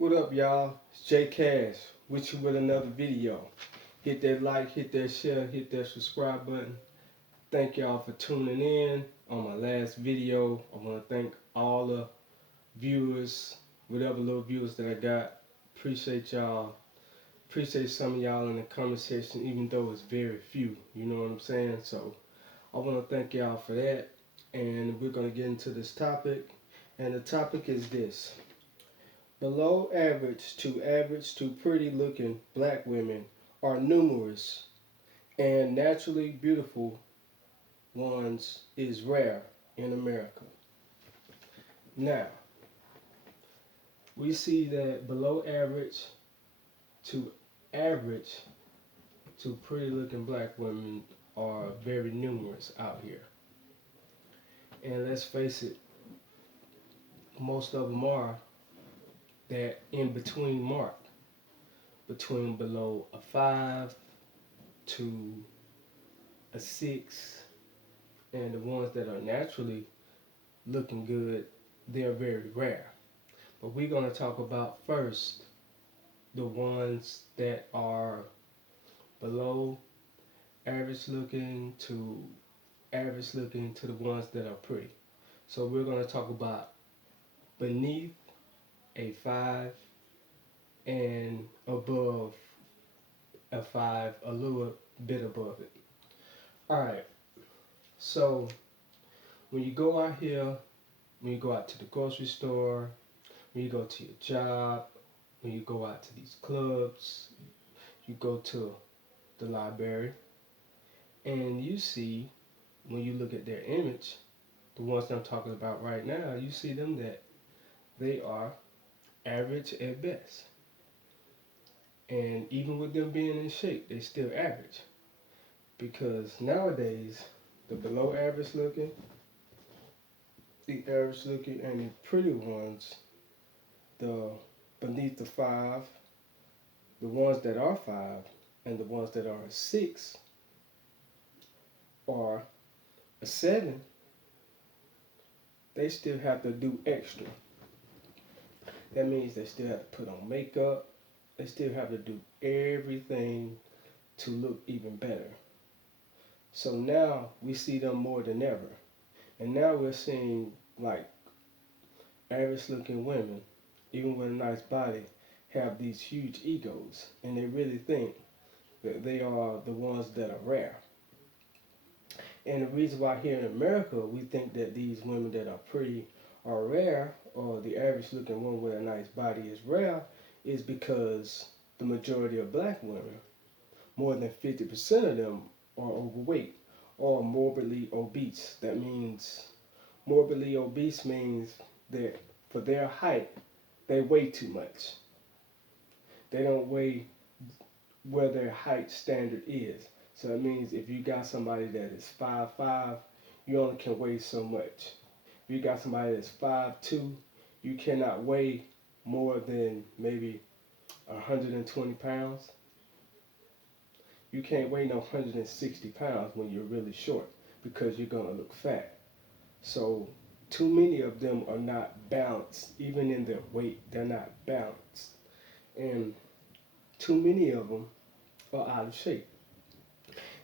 What up, y'all? It's J Cash with you with another video. Hit that like, hit that share, hit that subscribe button. Thank y'all for tuning in on my last video. I want to thank all the viewers, whatever little viewers that I got. Appreciate y'all. Appreciate some of y'all in the comment section, even though it's very few. You know what I'm saying? So I want to thank y'all for that. And we're going to get into this topic. And the topic is this. Below average to pretty looking black women are numerous, and naturally beautiful ones is rare in America. Now, we see that below to average to pretty looking black women are very numerous out here. And let's face it, most of them are that in between mark, between below a 5 to a 6, and the ones that are naturally looking good, they're very rare. But we're going to talk about first the ones that are below average looking to the ones that are pretty. So we're going to talk about beneath a 5 and above a 5, a little bit above it. Alright, so when you go out here, when you go out to the grocery store, when you go to your job, when you go out to these clubs, you go to the library, and you see, when you look at their image, the ones that I'm talking about right now, you see them that they are average at best. And even with them being in shape, they still average. Because nowadays, the below average looking, the average looking, and the pretty ones, the beneath the 5, the ones that are 5, and the ones that are a 6, or a 7, they still have to do extra. That means they still have to put on makeup. They still have to do everything to look even better. So now we see them more than ever. And now we're seeing like average looking women, even with a nice body, have these huge egos. And they really think that they are the ones that are rare. And the reason why here in America we think that these women that are pretty are rare, or the average looking woman with a nice body is rare, is because the majority of black women, more than 50% of them, are overweight or morbidly obese. That means morbidly obese means that for their height, they weigh too much. They don't weigh where their height standard is. So it means if you got somebody that is 5'5", you only can weigh so much. If you got somebody that's 5'2", you cannot weigh more than maybe 120 pounds. You can't weigh no 160 pounds when you're really short because you're going to look fat. So too many of them are not balanced. Even in their weight, they're not balanced. And too many of them are out of shape.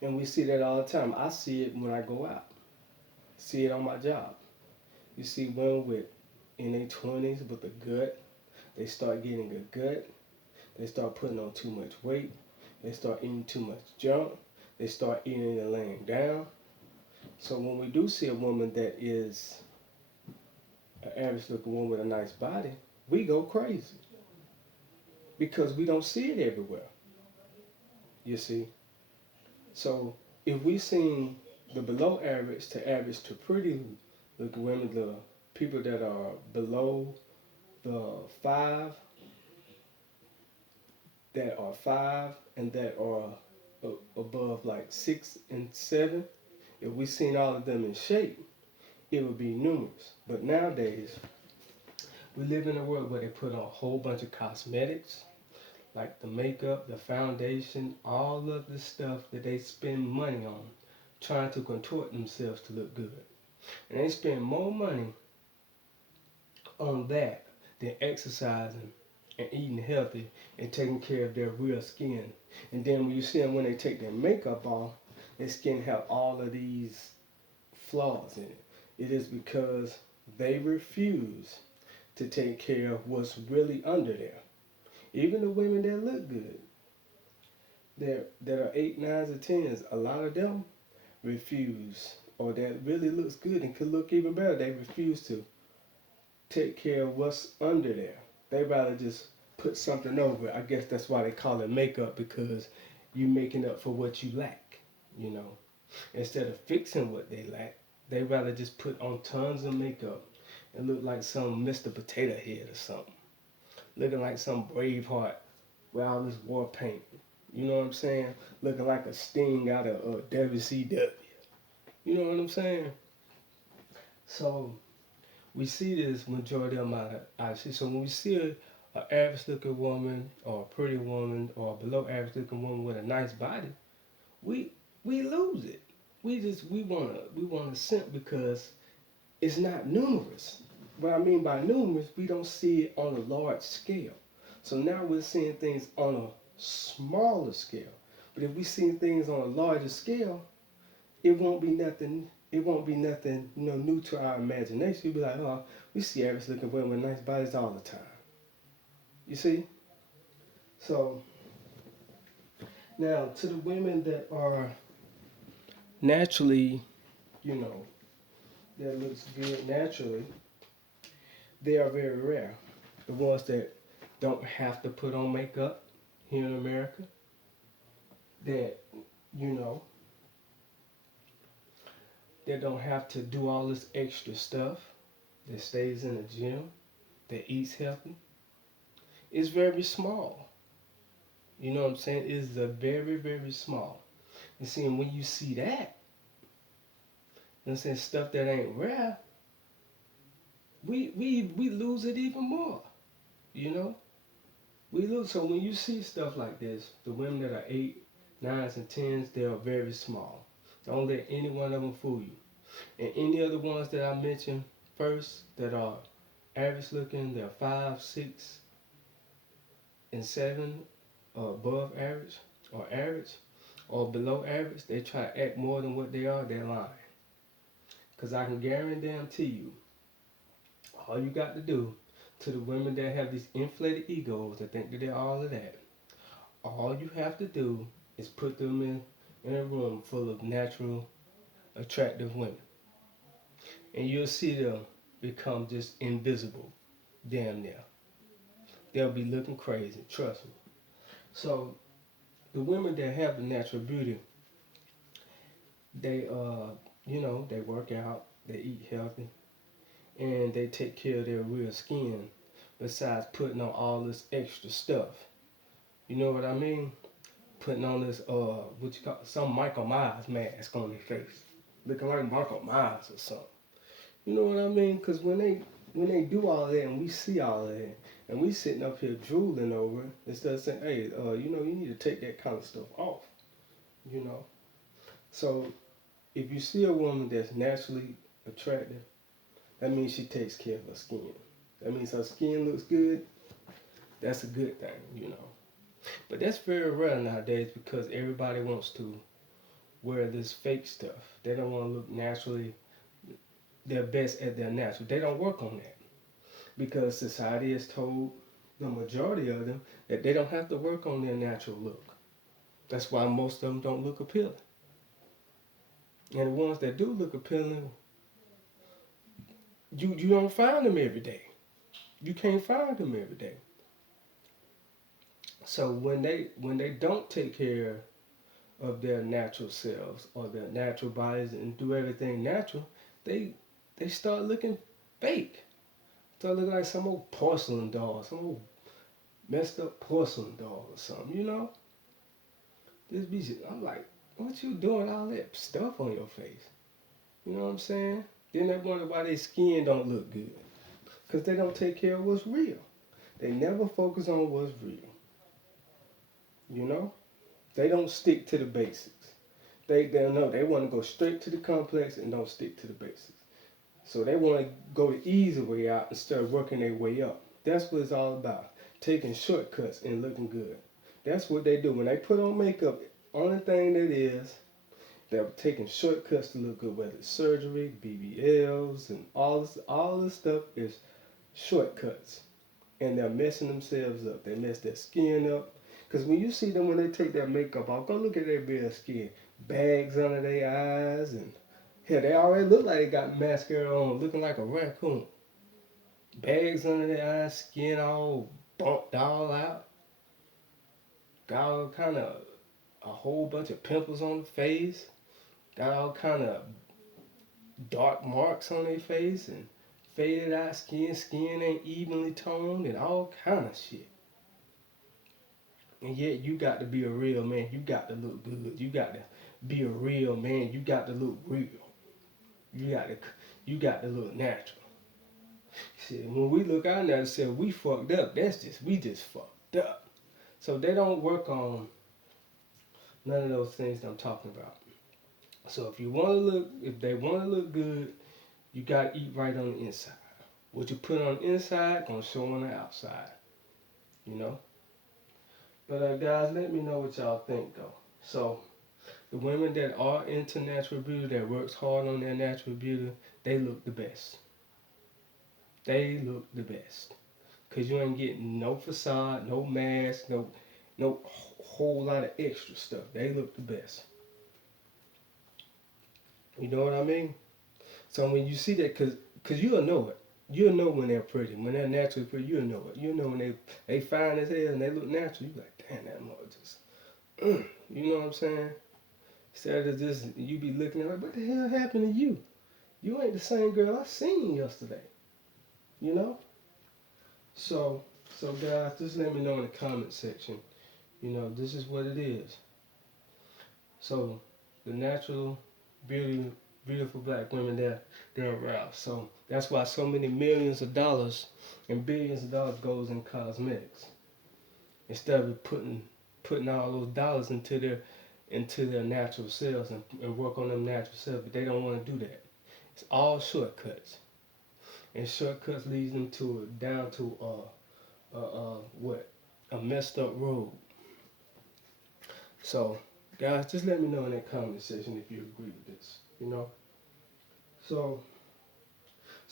And we see that all the time. I see it when I go out. See it on my job. You see women in their 20s with a gut. They start getting a gut. They start putting on too much weight. They start eating too much junk. They start eating and laying down. So when we do see a woman that is an average looking woman with a nice body, we go crazy. Because we don't see it everywhere. You see? So if we seen the below average to pretty looking women, the people that are below the 5, that are 5, and that are above like 6 and 7, if we seen all of them in shape, it would be numerous. But nowadays, we live in a world where they put on a whole bunch of cosmetics, like the makeup, the foundation, all of the stuff that they spend money on, trying to contort themselves to look good. And they spend more money on that than exercising and eating healthy and taking care of their real skin. And then when you see them when they take their makeup off, their skin have all of these flaws in it. It is because they refuse to take care of what's really under there. Even the women that look good, that are 8, 9s, or 10s, a lot of them refuse, or that really looks good and could look even better, they refuse to take care of what's under there. They rather just put something over it. I guess that's why they call it makeup, because you making up for what you lack, you know. Instead of fixing what they lack, they rather just put on tons of makeup and look like some Mr. Potato Head or something. Looking like some Braveheart with all this war paint. You know what I'm saying? Looking like a Sting out of WCW. You know what I'm saying? So we see this majority of my I see. So when we see a average looking woman or a pretty woman or a below average looking woman with a nice body, we we lose it. We wanna simp because it's not numerous. What I mean by numerous, we don't see it on a large scale. So now we're seeing things on a smaller scale. But if we see things on a larger scale, it won't be nothing. It won't be nothing, new to our imagination. You'll be like, oh, we see average looking women with nice bodies all the time. You see? So now to the women that are naturally, you know, that looks good naturally, they are very rare. The ones that don't have to put on makeup here in America, that, you know, that don't have to do all this extra stuff, that stays in the gym, that eats healthy, is very small. You know what I'm saying? It's a very, very small. And see, when you see that, I'm saying stuff that ain't rare, we lose it even more. You know? We lose. So when you see stuff like this, the women that are 8, 9s, and 10s, they are very small. Don't let any one of them fool you. And any other ones that I mentioned first that are average looking, they're 5, 6, and 7, or above average, or below average, they try to act more than what they are, they're lying. Because I can guarantee you, all you got to do to the women that have these inflated egos that think that they're all of that, all you have to do is put them in a room full of natural, attractive women. And you'll see them become just invisible, damn near. They'll be looking crazy, trust me. So the women that have the natural beauty, they they work out, they eat healthy, and they take care of their real skin besides putting on all this extra stuff. You know what I mean? Putting on this what you call some Michael Myers mask on their face. Looking like Michael Myers or something. You know what I mean? Cause when they do all that and we see all of that and we sitting up here drooling over it instead of saying, hey, you need to take that kind of stuff off. You know? So if you see a woman that's naturally attractive, that means she takes care of her skin. That means her skin looks good. That's a good thing, you know. But that's very rare nowadays because everybody wants to wear this fake stuff. They don't want to look naturally their best at their natural. They don't work on that because society has told the majority of them that they don't have to work on their natural look. That's why most of them don't look appealing. And the ones that do look appealing, you don't find them every day. You can't find them every day. So when they don't take care of their natural selves or their natural bodies and do everything natural, they they start looking fake. Start looking like some old porcelain doll, some old messed up porcelain doll or something, you know? This be I'm like, what you doing all that stuff on your face? You know what I'm saying? Then they wonder why their skin don't look good. Because they don't take care of what's real. They never focus on what's real. You know? They don't stick to the basics. They don't know. They want to go straight to the complex and don't stick to the basics. So they want to go the easy way out instead of working their way up. That's what it's all about. taking shortcuts and looking good. That's what they do. When they put on makeup, only thing that is, they're taking shortcuts to look good, whether it's surgery, BBLs, and all this stuff is shortcuts. And they're messing themselves up. They mess their skin up. Because when you see them, when they take their makeup off, go look at their bare skin. Bags under their eyes, and hell, they already look like they got mascara on, looking like a raccoon. Bags under their eyes, skin all bumped all out. Got all kind of a whole bunch of pimples on the face. Got all kind of dark marks on their face and faded out skin. Skin ain't evenly toned and all kind of shit. And yet you got to be a real man. You got to look good. You got to be a real man. You got to look real. You got to look natural. See, when we look out there and say we fucked up, we just fucked up. So they don't work on none of those things that I'm talking about. So if they want to look good, you got to eat right on the inside. What you put on the inside gonna show on the outside. You know. But guys, let me know what y'all think though. So the women that are into natural beauty, that works hard on their natural beauty, they look the best. They look the best. Cause you ain't getting no facade, no mask, no whole lot of extra stuff. They look the best. You know what I mean? So when you see that, cause you'll know it. You'll know when they're pretty. When they're naturally pretty, you'll know it. You'll know when they fine as hell and they look natural. You like, damn, that mother just, you know what I'm saying? Instead of just, you be looking at like, what the hell happened to you? You ain't the same girl I seen yesterday. You know? So guys, just let me know in the comment section. You know, this is what it is. So the natural beautiful black women, they're around. So that's why so many millions of dollars and billions of dollars goes in cosmetics. Instead of putting all those dollars into their natural selves and work on them natural selves, but they don't want to do that. It's all shortcuts, and shortcuts leads them down to a messed up road. So guys, just let me know in that comment section if you agree with this. You know. So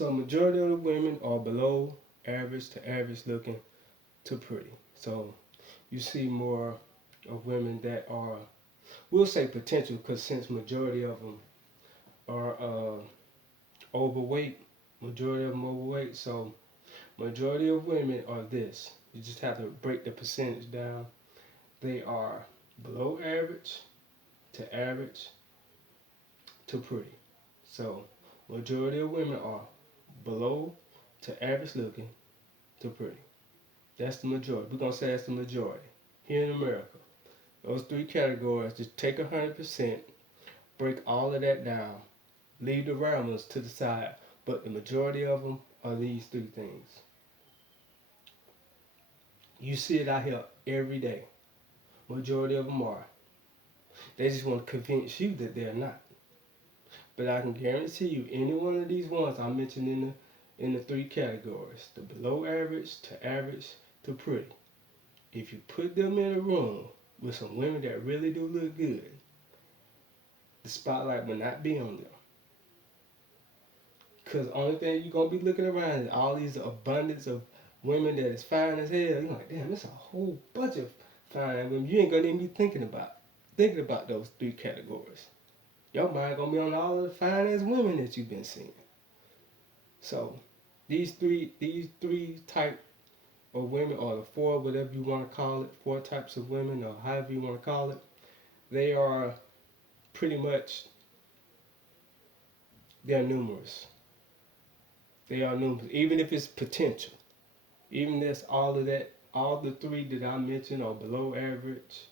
majority of the women are below average to average looking to pretty. So you see more of women that are, we'll say potential, because since majority of them are overweight, so majority of women are this. You just have to break the percentage down. They are below average to pretty. So majority of women are below to average looking to pretty. That's the majority. We're going to say that's the majority. Here in America, those three categories, just take 100%, break all of that down, leave the round ones to the side, but the majority of them are these three things. You see it out here every day. Majority of them are. They just want to convince you that they're not. But I can guarantee you, any one of these ones I mentioned in the three categories, the below average to pretty, if you put them in a room with some women that really do look good, the spotlight will not be on them. Because the only thing you're going to be looking around is all these abundance of women that is fine as hell. You're like, damn, there's a whole bunch of fine women. You ain't going to even be thinking about those three categories. Your mind going to be on all of the fine ass women that you've been seeing. So these three type of women, or the four, whatever you want to call it, four types of women, or however you want to call it, they are pretty much, they're numerous. They are numerous, even if it's potential. Even if all the three that I mentioned are below average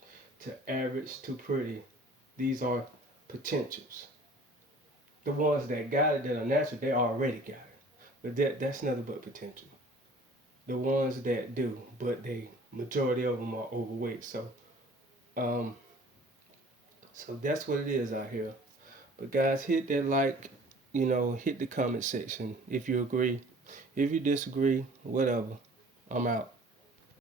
to pretty, these are potentials. The ones that got it, that are natural, they already got it. But that's nothing but potential. The ones that do, but majority of them are overweight. So that's what it is out here. But guys, hit that like, hit the comment section if you agree. If you disagree, whatever. I'm out.